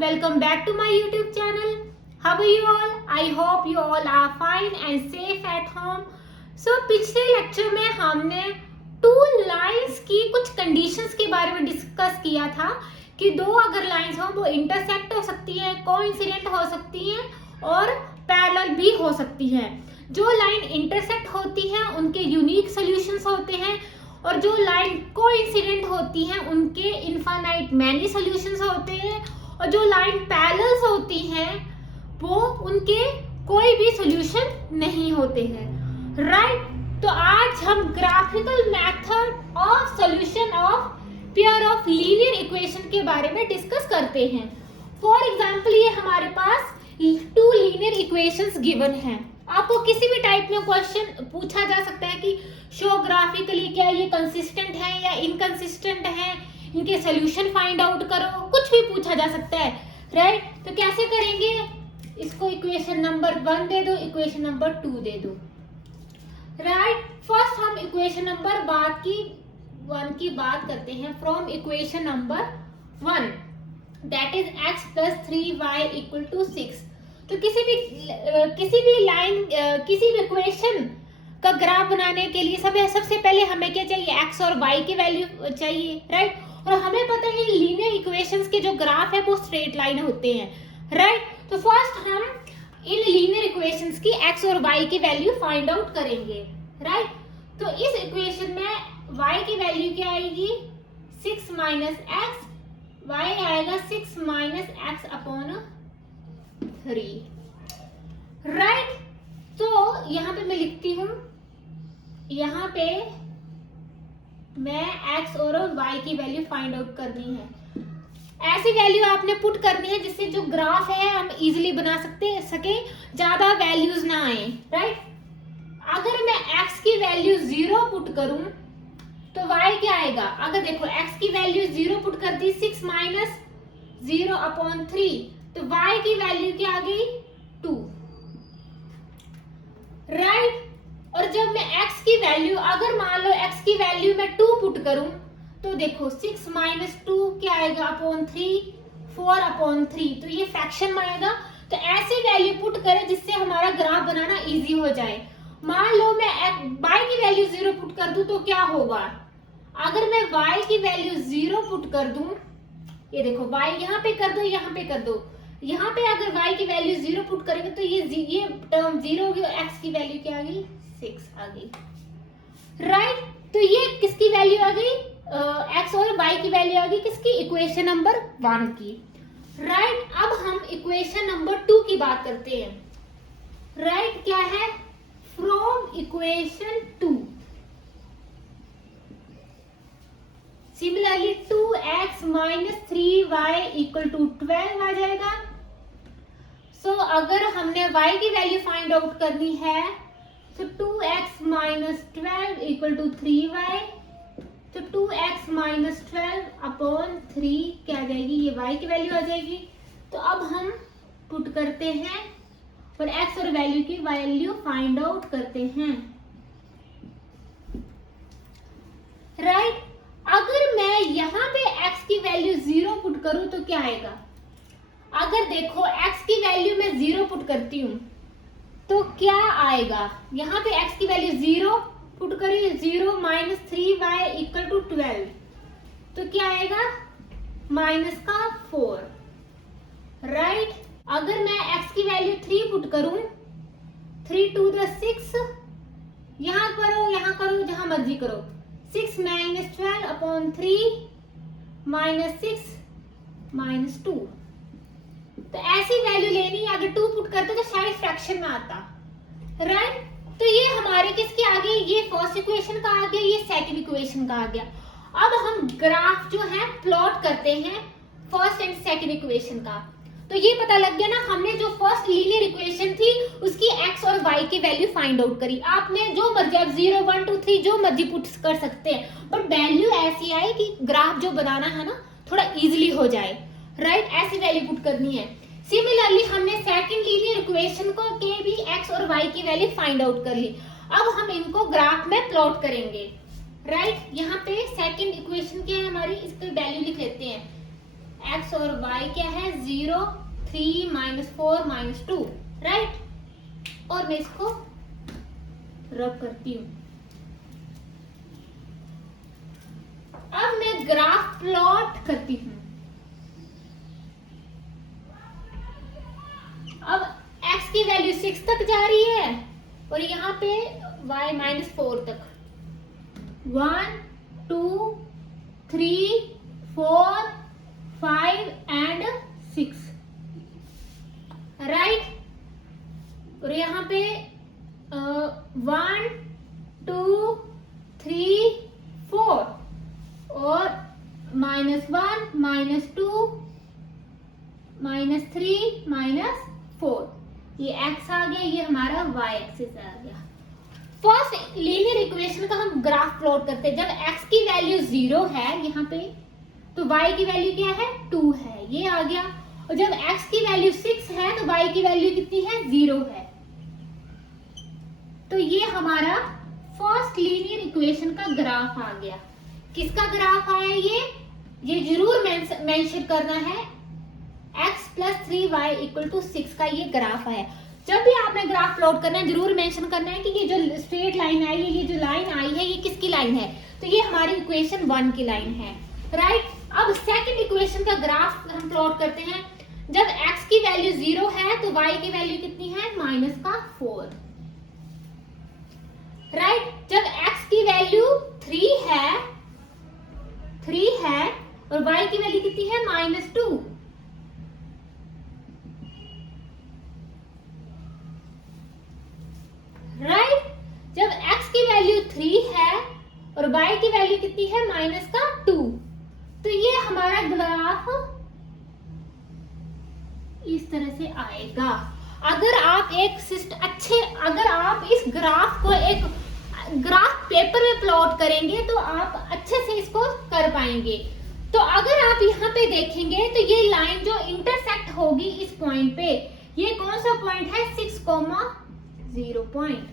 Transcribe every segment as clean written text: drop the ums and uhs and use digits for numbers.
welcome back to my YouTube channel. How are you all? I hope you all are fine and safe at home. So पिछले lecture में हमने two lines की कुछ conditions के बारे में discuss किया था कि दो अगर लाइंस हो वो इंटरसेक्ट हो सकती है, कोइंसिडेंट हो सकती हैं और पैरेलल भी हो सकती हैं। जो लाइन इंटरसेक्ट होती हैं उनके यूनिक सॉल्यूशंस होते हैं और जो लाइन कोइंसिडेंट होती हैं उनके इनफाइनाइट मैनी सॉल्यूशंस होते हैं और जो लाइन पैरेलल्स होती हैं वो उनके कोई भी सॉल्यूशन नहीं होते हैं। राइट, तो आज हम graphical method of solution of pair of linear equation के बारे में डिस्कस करते हैं। फॉर एग्जांपल ये हमारे पास टू लीनियर इक्वेशंस गिवन हैं। आपको किसी भी टाइप में क्वेश्चन पूछा जा सकता है कि शो ग्राफिकली क्या ये कंसिस्टेंट है या इनकंसिस्टेंट है, इनके सॉल्यूशन फाइंड आउट करो, कुछ भी पूछा जा सकता है। राइट, तो कैसे करेंगे? इसको इक्वेशन नंबर 1 दे दो, इक्वेशन नंबर 2 दे दो। राइट, फर्स्ट हम इक्वेशन नंबर 1 की बात करते हैं। From equation number 1 that is x plus 3y equal to 6। तो किसी भी लाइन किसी भी इक्वेशन का ग्राफ बनाने के लिए सबसे पहले हमें क्या चाहिए? x और y की वैल्यू चाहिए। राइट, और हमें पता है लीनियर इक्वेशंस के जो ग्राफ है वो स्ट्रेट लाइन होते हैं। राइट, तो फर्स्ट हम इन लीनियर इक्वेशंस की x और y की वैल्यू फाइंड आउट करेंगे। राइट, तो इस इक्वेशन में y की वैल्यू क्या आएगी? 6 माइनस एक्स, y आएगा 6 माइनस एक्स अपॉन 3। राइट, तो यहाँ पे मैं लिखती हूँ, यहाँ पे मैं x और y की वैल्यू फाइंड आउट करनी है। ऐसी वैल्यू आपने पुट करनी है जिससे जो ग्राफ है हम इजीली बना सके, ज्यादा वैल्यूज ना आए। राइट, अगर मैं x की वैल्यू 0 पुट करूं तो y क्या आएगा? अगर देखो x की वैल्यू 0 पुट कर दी, 6 माइनस 0 अपॉन 3, तो y की वैल्यू क्या आ गई? 2। राइट, और जब मैं x की वैल्यू, अगर मान लो x की वैल्यू मैं 2 पुट करूं तो देखो 6 माइनस 2 क्या आएगा? अपॉन 3, 4 अपॉन 3, तो ये फ्रैक्शन में आएगा। तो ऐसी वैल्यू पुट करें जिससे हमारा ग्राफ बनाना इजी हो जाए। मान लो मैं y की वैल्यू 0 पुट कर दूं तो क्या होगा? अगर मैं y की वैल्यू 0 पुट कर दूं, ये देखो y यहाँ पे कर दो, यहाँ पे कर दो, यहाँ पे अगर y की वैल्यू 0 पुट करेंगे तो ये टर्म 0 होगी और x की वैल्यू क्या आ गई? 6 आ गई। राइट, तो ये किसकी वैल्यू आ गई? x और y की वैल्यू आ गई किसकी? इक्वेशन नंबर 1 की। राइट, अब हम इक्वेशन नंबर 2 की बात करते हैं। राइट, क्या है? From equation 2 similarly 2x minus 3y equal to 12 आ जाएगा। सो अगर हमने y की वैल्यू फाइंड आउट करनी है तो 2x minus 12 equal to 3y, तो 2x माइनस 12 अपॉन 3 क्या आ जाएगी? ये y की वैल्यू आ जाएगी। तो अब हम पुट करते हैं और x और वैल्यू की वैल्यू फाइंड आउट करते हैं। राइट, अगर मैं यहाँ पे x की वैल्यू 0 पुट करूं तो क्या आएगा? अगर देखो x की वैल्यू मैं 0 पुट करती हूँ तो क्या आएगा? यहाँ पे x की वैल्यू 0 पुट करिए, 0 माइनस 3y इक्वल टू 12, तो क्या आएगा? माइनस का 4। राइट, अगर मैं x की वैल्यू 3 पुट करूं, 3 टू द 6, यहाँ करो जहां मर्जी करो, 6 माइनस 12 अपॉन 3 माइनस 6 माइनस 2। तो ऐसी वैल्यू लेनी है, अगर 2 पुट करते तो शायद फ्रैक्शन में आता। राइट, तो ये हमारे किसके आ गए? ये फर्स्ट इक्वेशन का आ गया, ये सेकंड इक्वेशन का आ गया। अब हम ग्राफ जो है प्लॉट करते हैं फर्स्ट एंड सेकंड इक्वेशन का। तो ये पता लग गया ना, हमने जो फर्स्ट लीनियर इक्वेशन थी उसकी x और y की वैल्यू फाइंड आउट करी। आपने जो मर्जी, आप 0 1 2 3 जो मर्जी पुट कर सकते हैं, बट वैल्यू ऐसी आए कि ग्राफ जो बनाना है ना थोड़ा इजीली हो जाए। राइट, ऐसी वैल्यू पुट करनी है। सिमिलरली हमने सेकंड लीनियर इक्वेशन को के भी x और y की वैल्यू फाइंड आउट कर ली। अब हम इनको ग्राफ में प्लॉट करेंगे। राइट, यहाँ पे सेकंड इक्वेशन क्या है हमारी, इसकी वैल्यू लिख लेते हैं। एक्स और वाई क्या है 0, 3, -4, -2, राइट। और मैं इसको रब करती हूँ। अब मैं ग्राफ प्लॉट करती हूँ। अब x की वैल्यू 6 तक जा रही है और यहाँ पे y -4 तक। 1, 2, 3, 4, 5 एंड 6, राइट। और यहाँ पे 1, 2, 3, 4 और -1, -2, -3, -4, ये x आ गया, ये हमारा y एक्सिस आ गया। फर्स्ट लीनियर इक्वेशन का हम ग्राफ प्लॉट करते हैं। जब x की वैल्यू 0 है यहाँ पे, तो y की वैल्यू क्या है 2 है, ये आ गया। और जब x की वैल्यू 6 है तो y की वैल्यू कितनी है 0 है। तो ये हमारा फर्स्ट लीनियर इक्वेशन का ग्राफ आ गया। किसका ग्राफ आया ये जरूर मेंशन करना है, x + 3y = 6 का ये ग्राफ आया। जब भी आपने ग्राफ प्लॉट करना है जरूर मेंशन करना है कि ये जो स्ट्रेट लाइन आई है, ये जो लाइन आई है, ये किसकी लाइन है। तो ये हमारी इक्वेशन 1 की लाइन है, राइट। अब सेकंड इक्वेशन का ग्राफ हम प्लॉट करते हैं। जब x की वैल्यू 0 है तो y की वैल्यू कितनी है -4, राइट। जब x की वैल्यू 3 है और y की वैल्यू कितनी है -2, राइट। जब x की वैल्यू 3 है और y की वैल्यू कितनी है -2, तो ये हमारा ग्राफ इस तरह से आएगा। अगर आप अगर आप इस ग्राफ को एक ग्राफ पेपर में प्लॉट करेंगे तो आप अच्छे से इसको कर पाएंगे। तो अगर आप यहाँ पे देखेंगे तो ये लाइन जो इंटरसेक्ट होगी इस पॉइंट पे, ये कौन सा पॉइंट है 6,0 पॉइंट।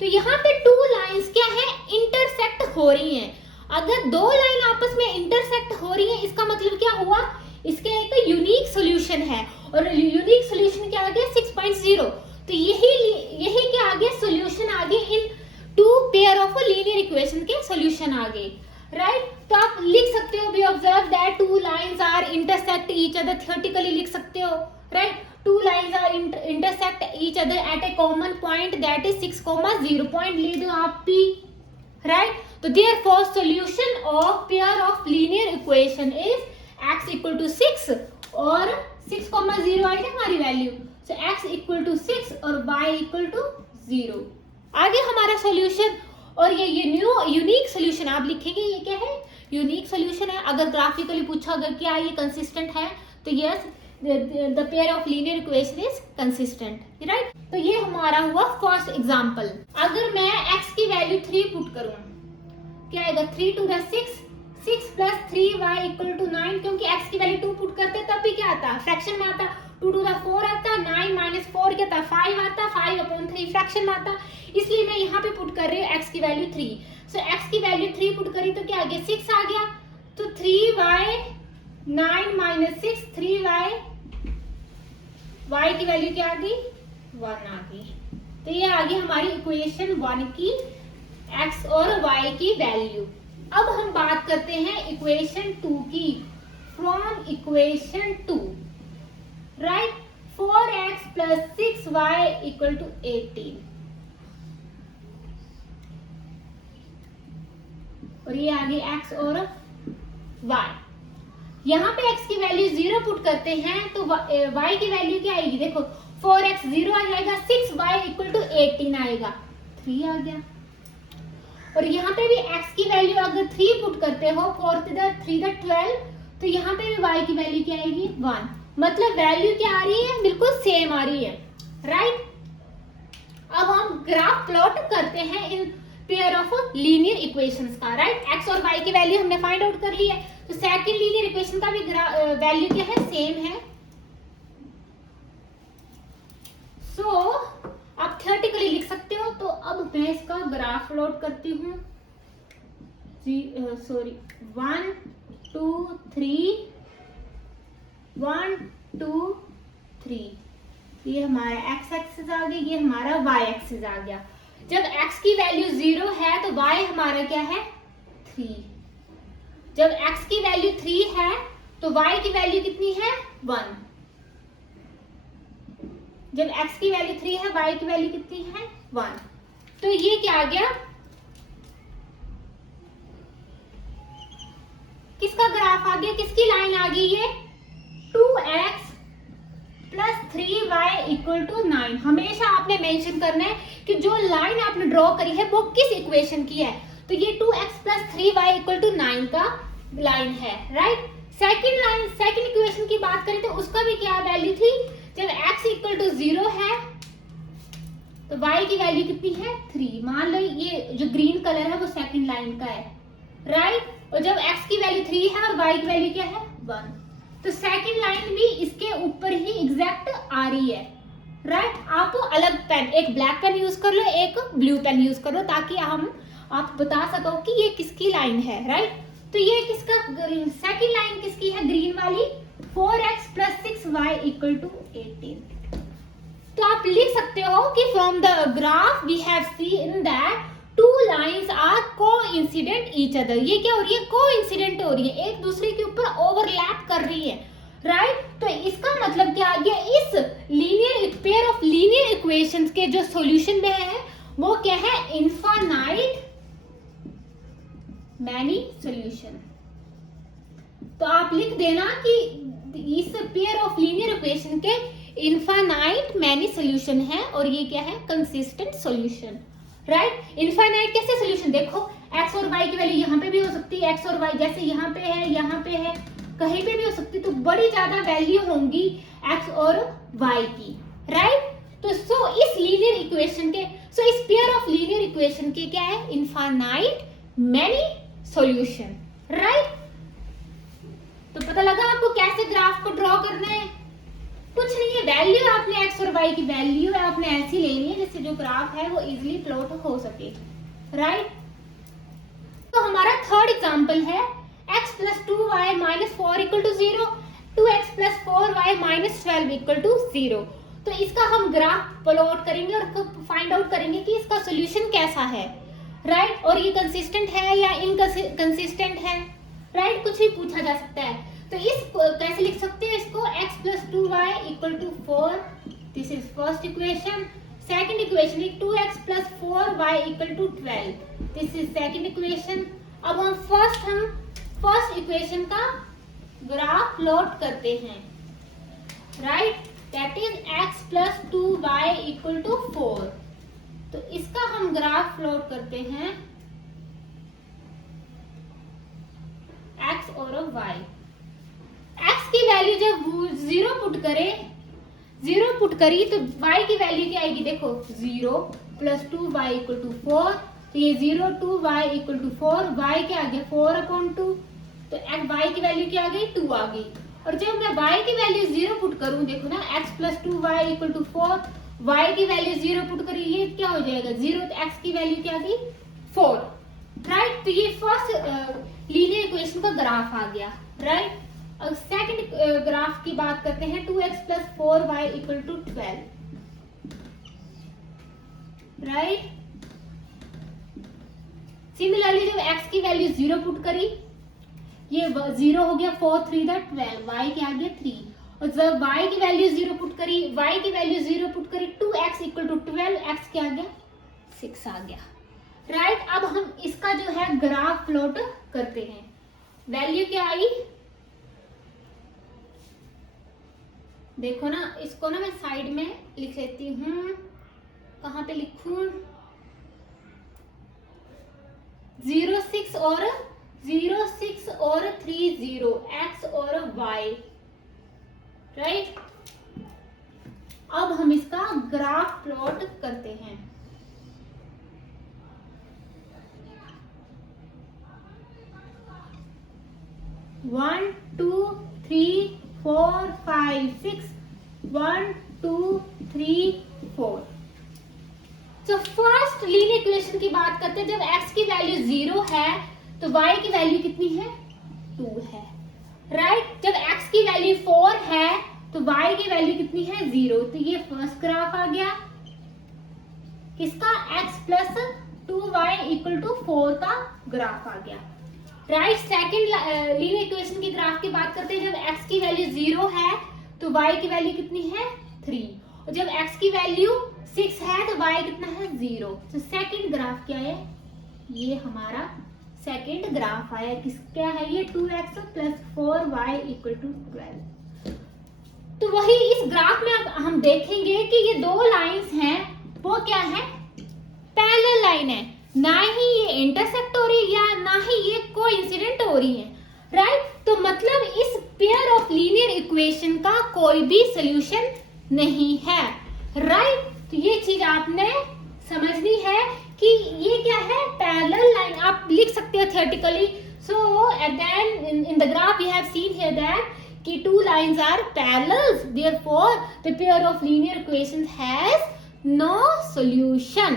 तो यहाँ पे 2 लाइंस क्या है इंटरसेक्ट हो रही हैं। अगर 2 लाइन आपस में इंटरसेक्ट हो रही है इसका मतलब क्या हुआ, इसके एक यूनिक सॉल्यूशन है। और यूनिक सॉल्यूशन क्या आ गया 6.0। तो यही क्या आ गया सॉल्यूशन आ गए in 2 pair of linear equation के सॉल्यूशन आ गए, राइट। तो आप लिख सकते हो, be observe that 2 lines are intersect each other, theoretically लिख सकते हो, right. 2 lines are intersect each other at a common point that is 6,0 point, ले दो आप P, right। तो therefore solution of pair of linear equation is x = 6 और 6,0 आई है हमारी वैल्यू। so x = 6 और y = 0 आगे हमारा सॉल्यूशन। और ये यूनिक सॉल्यूशन आप लिखेंगे, ये क्या है यूनिक सॉल्यूशन है। अगर ग्राफिकली पूछा अगर क्या ये कंसिस्टेंट है तो yes the pair of linear equation is consistent, right। तो ये हमारा हुआ फर्स्ट एग्जांपल। अगर मैं x की वैल्यू 3 पुट करूं, क्या आएगा 3 × 6, 6 + 3y = 9, क्योंकि x की वैल्यू 2 पुट करते तब भी क्या आता फ्रैक्शन में आता, 2 × 4 आता, 9 - 4 क्या आता 5 आता, 5/3 फ्रैक्शन में आता। इसलिए मैं यहाँ पे पुट कर रही हूँ x की वैल्यू 3। सो x की वैल्यू 3 पुट करी तो क्या आ गया 6 आ गया। तो 3y 9 - 6 3y, y की वैल्यू क्या आ गई 1 आ गई। तो ये आ गई हमारी इक्वेशन 1 की x और y की वैल्यू। अब हम बात करते हैं इक्वेशन 2 की। From equation 2, right, 4x + 6y = 18। और ये आ गई x और y। यहाँ पे x की वैल्यू 0 पुट करते हैं तो y की वैल्यू क्या आएगी, देखो 4x 0 आ जाएगा, 6y = 18 आएगा, 3 आ गया। और यहाँ पे भी x की वैल्यू अगर 3 पुट करते हो, 4 × 3 = 12, तो यहाँ पे भी y की वैल्यू क्या आएगी 1। मतलब वैल्यू क्या आ रही है बिल्कुल सेम आ रही है, राइट। अब हम ग्राफ प्लॉट करते हैं in pair of linear equations का, राइट। x और y की वैल्यू हमने फाइंड आउट कर ली है, तो सेकंड लीनियर इक्वेशन का भी वैल्यू क्या है सेम है। सो आप थियोरेटिकली लिख सकते हो। तो अब मैं इसका ग्राफ प्लॉट करती हूँ। 1 2 3 1 2 3, ये हमारा x एक्सिस आ गया, ये हमारा y एक्सिस आ गया। जब x की वैल्यू 0 है तो y हमारा क्या है 3। जब x की वैल्यू 3 है तो y की वैल्यू कितनी है 1। जब x की वैल्यू 3 है y की वैल्यू कितनी है 1। तो ये क्या आ गया, किसका ग्राफ आ गया, किसकी लाइन आ गई, ये 2x plus 3y equal to 9। हमेशा आपने मेंशन करना है कि जो लाइन आपने ड्रॉ करी है वो किस इक्वेशन की है। तो ये 2x plus 3y equal to 9 का लाइन है, right. Second line, second equation की बात करें तो उसका भी क्या वैल्यू थी, जब x इक्वल टू 0 है तो y की वैल्यू कितनी है 3। मान लो ये जो ग्रीन कलर है वो सेकंड लाइन का है, राइट। और जब x की वैल्यू 3 है और y की वैल्यू क्या है 1, तो सेकंड लाइन भी इसके ऊपर ही एग्जैक्ट आ रही है, राइट। आप अलग पेन, एक ब्लैक पेन यूज कर लो, एक ब्लू पेन यूज कर लो, ताकि आप बता सको कि ये किसकी लाइन है, राइट। तो ये किसका, सेकंड लाइन किसकी है, ग्रीन वाली, 4x plus 6y equal to 18। तो आप लिख सकते हो कि from the graph we have seen that two lines are coincident each other. ये क्या हो रही है, कोइंसिडेंट हो रही है, एक दूसरे के ऊपर ओवरलैप कर रही है, राइट। तो इसका मतलब क्या आ गया, इस linear pair of linear equations के जो सॉल्यूशन में है वो क्या है, इनफाइनाइट मैनी सॉल्यूशन। तो आप लिख देना कि इस पेयर ऑफ लीनियर इक्वेशन के इनफाइनाइट मैनी सॉल्यूशन है और ये क्या है, कंसिस्टेंट सॉल्यूशन, राइट। इनफाइनाइट कैसे सॉल्यूशन, देखो x और y की वैल्यू यहाँ पे भी हो सकती है, x और y जैसे यहाँ पे है, यहाँ पे है, कहीं पे भी हो सकती है, तो बड़ी ज्यादा वैल्यू होंगी x और y की, राइट। तो इस लीनियर इक्वेशन के, इस पेयर ऑफ लीनियर इक्वेशन के क्या है, इनफाइनाइट मैनी सॉल्यूशन, राइट। तो पता लगा आपको कैसे ग्राफ को ड्रॉ करना है, कुछ नहीं है, वैल्यू आपने x और y की वैल्यू है आपने ऐसी लेनी है जिससे जो ग्राफ है वो इजीली प्लॉट हो सके, राइट। तो हमारा थर्ड एग्जांपल है x plus 2y minus 4 equal to 0, 2x plus 4y minus 12 equal to 0। तो इसका हम ग्राफ प्लॉट करेंगे और फाइंड आउट करेंगे कि इसका सोल्यूशन कैसा है, राइट। और ये कंसिस्टेंट है या इनकंसिस्टेंट है, राइट, कुछ भी पूछा जा सकता है। तो इस कैसे लिख सकते हैं इसको, x plus 2y equal to 4, this is first equation. Second equation है 2x plus 4y equal to 12, this is second equation. अब हम फर्स्ट इक्वेशन का ग्राफ प्लॉट करते हैं, right, that is x plus 2y equal to 4। तो इसका हम graph plot करते हैं x और y। x की वैल्यू जब 0 पुट करें, 0 पुट करी तो y की वैल्यू क्या आएगी, देखो 0 प्लस 2y इक्वल टू 4, तो ये 0 2y इक्वल टू 4, y क्या आ गया 4/2, तो y की वैल्यू क्या आ गई 2 आ गई। और जब मैं y की वैल्यू 0 पुट करूं, देखो ना x plus 2y equal to 4, y की वैल्यू 0 पुट करी, ये क्या हो जाएगा 0, तो x की वैल्यू क्या आ गई 4, राइट। तो ये फर्स्ट लीनियर इक्वेशन का ग्राफ आ गया, राइट। अब सेकंड ग्राफ की बात करते हैं, 2x plus 4y equal to 12, right. Similarly जब x की वैल्यू 0 पुट करी, ये 0 हो गया 4 3 12, y क्या आ गया 3। और जब y की वैल्यू 0 पुट करी, y की वैल्यू 0 पुट करी, 2x इक्वल टू 12, x क्या आ गया 6 आ गया, राइट। अब हम इसका जो है ग्राफ प्लॉट करते हैं, वैल्यू क्या आई, देखो ना, इसको ना मैं साइड में लिख लेती हूँ, कहाँ पे लिखूं, 0 6 और 30, x और y, राइट। अब हम इसका ग्राफ प्लॉट करते हैं, वन टू थ्री 4 5 6, 1 2 3 4। तो फर्स्ट लीनियर इक्वेशन की बात करते हैं, जब x की वैल्यू 0 है तो y की वैल्यू कितनी है 2 है, राइट। जब x की वैल्यू 4 है तो y की वैल्यू कितनी है 0, तो ये फर्स्ट ग्राफ आ गया किसका, x plus 2y equal to 4 का ग्राफ आ गया। राइट। सेकंड लीनियर इक्वेशन की ग्राफ की बात करते हैं। जब x की वैल्यू 0 है तो y की वैल्यू कितनी है 3, और जब x की वैल्यू 6 है तो y कितना है 0। तो सेकंड ग्राफ क्या है, ये हमारा सेकंड ग्राफ आया क्या है ये 2x plus 4y equal to 12। तो वही इस ग्राफ में अब हम देखेंगे कि ये दो लाइंस हैं वो क्या है, पैरेलल लाइन है, ना ही ये इंटरसेक्ट हो रही या ना ही ये कोइंसिडेंट हो रही है। राइट। तो मतलब इस पेयर ऑफ लीनियर इक्वेशन का कोई भी सॉल्यूशन नहीं है। राइट। तो ये चीज आपने समझनी है कि ये क्या है, पैरेलल लाइन। आप लिख सकते हो theoretically. So at then in the graph we have seen here that कि two lines are parallel, therefore the pair of linear equations has no solution.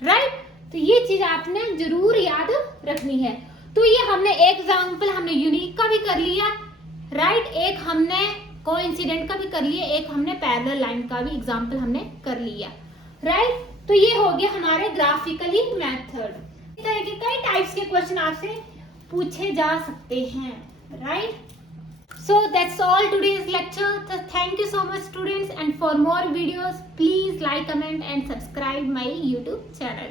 Right? तो ये चीज आपने जरूर याद रखनी है। तो ये हमने एक एग्जांपल हमने यूनिक का भी कर लिया, राइट, एक हमने कोइंसिडेंट का भी कर लिया, एक हमने पैरेलल लाइन का भी एग्जांपल हमने कर लिया, राइट। तो ये हो गया हमारे ग्राफिकली मेथड। इस तरह के कई टाइप्स के क्वेश्चन आपसे पूछे जा सकते हैं, right. So that's all today's lecture. Thank you so much students, and for more videos please like, comment and subscribe my YouTube channel.